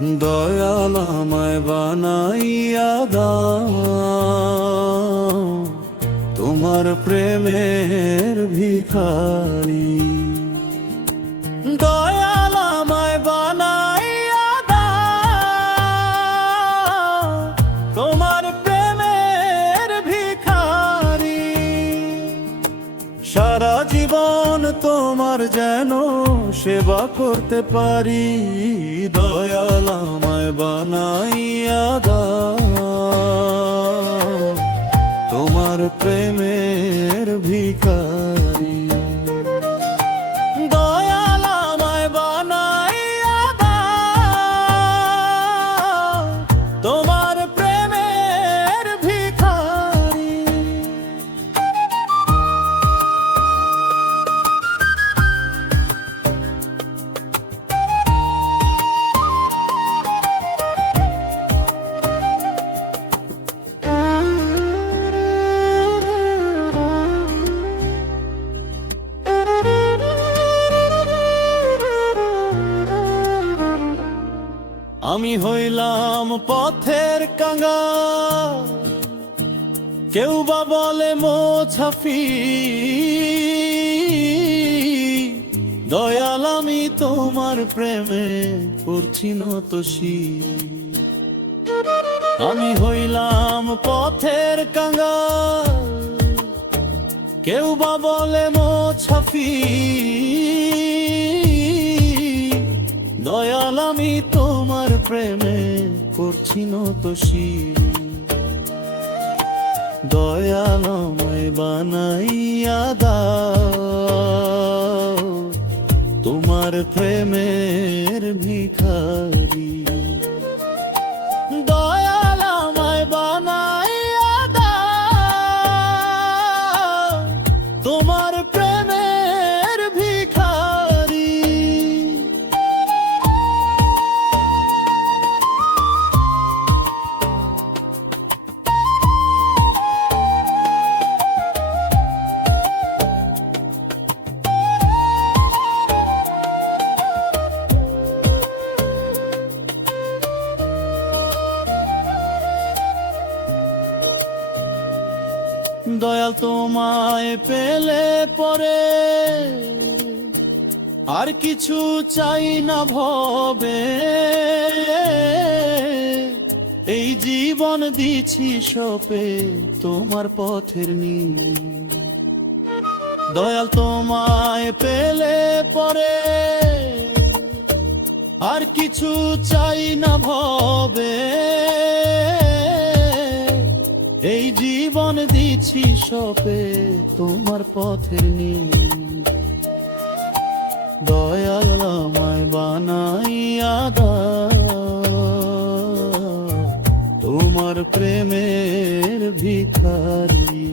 দয়াল আমায় বানাইয়া দাও, তোমার প্রেমের ভিখারি। দয়াল আমায় বানাইয়া দাও, তোমার প্রেমের ভিখারি। সারা জীবন তোমার যেন সেবা করতে পারি। দয়াল আমায় বানাইয়া দাও, তোমার প্রেমের ভিখারি। দয়াল আমায় বানাইয়া দাও, তোমার প্রেমের ভিখারি। আমি হইলাম পথের কাঙ্গাল, কেউ বা বলে মোছাফি। দয়াল আমি তোমার প্রেমে করছি নত শির। আমি হইলাম পথের কাঙ্গাল, কেউ বা বলে মোছাফি। দয়াল আমি তোমার প্রেমে করছি নত শির। দয়াল আমায় বানাইয়া দাও, তোমার প্রেমের ভিখারি। দয়াল আমায় বানাইয়া দাও, তোমার প্রেমের ভিখারি। দয়াল তোমায় পেলে পরে আর কিছু চাই না ভবে। এই জীবন দিছি সপে তোমার পথের নীল। দয়াল তোমায় পেলে পরে আর কিছু চাই না ভবে। এই জীবন দিছি সপে তোমার পথের নীল। দয়াল আমায় বানাইয়া দাও, তোমার প্রেমের ভিখারি।